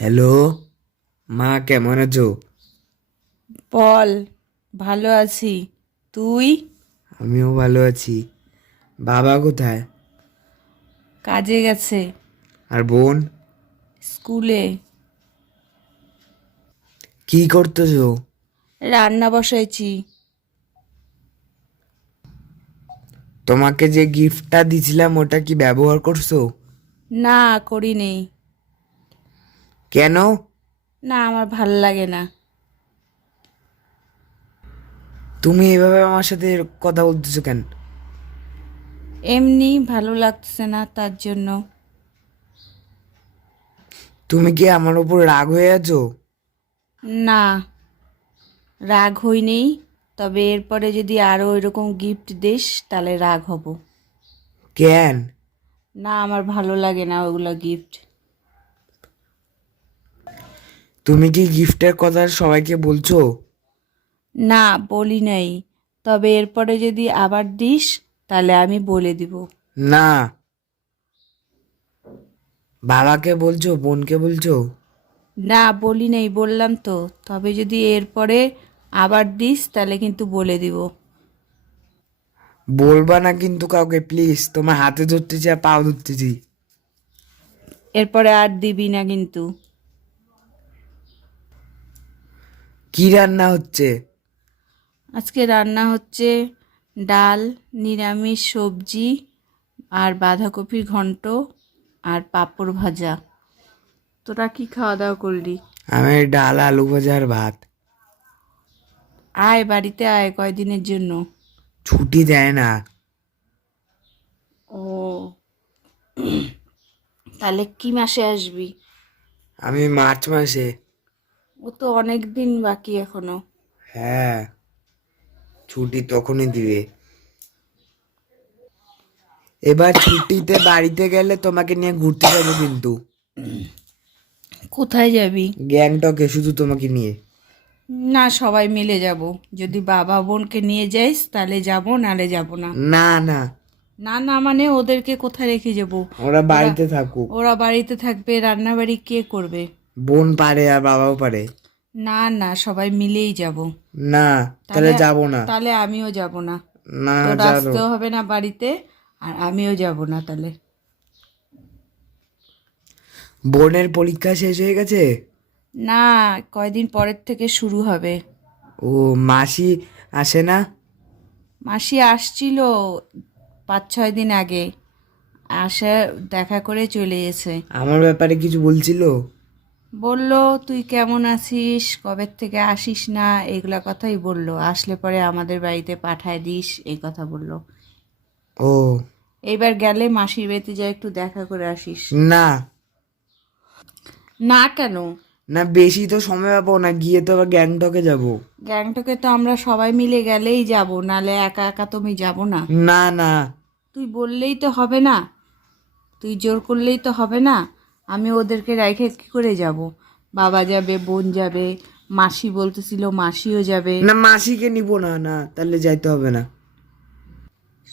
Hello মা কেমন আছো? বল ভালো আছি। তুই? আমিও ভালো আছি। বাবা কোথায়? কাজে গেছে। আর বোন? স্কুলে। কি করতেছো? রান্না বসাইছি। তোমাকে যে গিফটটা দিছিলাম ওটা কি ব্যবহার করছ? না করি নেই কেন? না আমার ভালো লাগে না। তুমি এভাবে আমার সাথে কথা বলতেছো কেন? এমনি ভালো লাগছে না তার জন্য। তুমি কি আমার উপর রাগ হয়ে আছো? না রাগ হইনি তবে এরপরে যদি আরও এরকম গিফট দিস তাহলে রাগ হব। কেন? না আমার ভালো লাগে না ওগুলো গিফট তুমি কি গিফটের কথা সবাইকে বলছো? না বলি নাই। তবে এরপরে যদি আবার দিস তাহলে আমি বলে দিব। না। বাবাকে বলছো বোনকে বলছো? না বলি নাই বললাম তো। তবে যদি এরপরে আবার দিস তাহলে কিন্তু বলে দিব। বলবা না কিন্তু কাউকে প্লিজ। তোমার হাতে ধরতেছি আর পাও ধরতেছি। এরপরে আর দিবি না কিন্তু। কি রান্না হচ্ছে? আজকে রান্না হচ্ছে ডাল নিরামিষ সবজি আর বাঁধাকপির ঘন্ট আর পাঁপড় ভাজা। তোরা কি খাওয়া দাওয়া করলি? আমি ডাল আলু ভাজা আর ভাত। আয় বাড়িতে আয় কয়দিনের জন্য। ছুটি দেয় না। ও। তাহলে কি মাসে আসবি? আমি মার্চ মাসে। ও তো অনেক দিন বাকি এখনও। হ্যাঁ ছুটি তখনই দিবে। এবার ছুটিতে বাড়িতে গেলে তোমাকে নিয়ে ঘুরতে যাব কিন্তু। কোথায় যাবি? গ্যাংটকে শুধু তোমাকে নিয়ে। না সবাই মিলে যাব। যদি বাবা বোনকে নিয়ে যাইস তাহলে যাব নালে যাব না। না না। না না মানে ওদেরকে কোথায় রেখে যাব? ওরা বাড়িতে থাকুক। ওরা বাড়িতে থাকবে রান্নাবাড়ি কে করবে? বোন পারে আর বাবাও পারে? না না সবাই মিলেই যাব। না তাহলে যাব না। তাহলে আমিও যাব না। না আসতেও হবে না বাড়িতে আর আমিও যাব না তাহলে। বোনের পরীক্ষা শেষ হয়ে গেছে? না কয়দিন পরের থেকে শুরু হবে। ও মাসি আসে না? মাসি আসছিল পাঁচ ছয় দিন আগে। আসে দেখা করে চলে গেছে আমার ব্যাপারে কিছু বলছিল? বলল তুই কেমন আছিস? কবে থেকে আসিস না? এগুলা কথাই বলল। আসলে পরে আমাদের বাড়িতে পাঠায় দিস এই কথা বলল। ও। এইবার গেলে মাসির বাড়িতে যা একটু দেখা করে আসিস। না। না কেন? না বেশি তো সময় পাবো না গিয়ে তো আবার গ্যাংটকে যাব। গ্যাংটকে তো আমরা সবাই মিলে গেলেই যাব নালে একা একা তুমি যাব না। না না। তুই বললেই তো হবে না। তুই জোর করলেই তো হবে না। আমি ওদেরকে রেখে কি করে যাব? বাবা যাবে বোন যাবে মাসি বলতেছিল মাসিও যাবে। না মাসিকে নিব না না তাহলে যাইতে হবে না।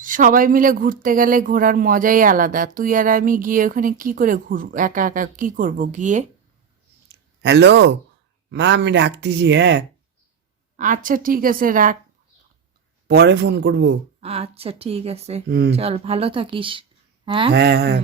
সবাই মিলে ঘুরতে গেলে ঘোরার মজাই আলাদা। তুই আর আমি গিয়ে ওখানে কি করে ঘুর একা একা কি করব গিয়ে? হ্যালো? মা আমি রাখতেছি হ্যাঁ? আচ্ছা ঠিক আছে রাখ। পরে ফোন করব। আচ্ছা ঠিক আছে। চল ভালো থাকিস। হ্যাঁ? হ্যাঁ হ্যাঁ।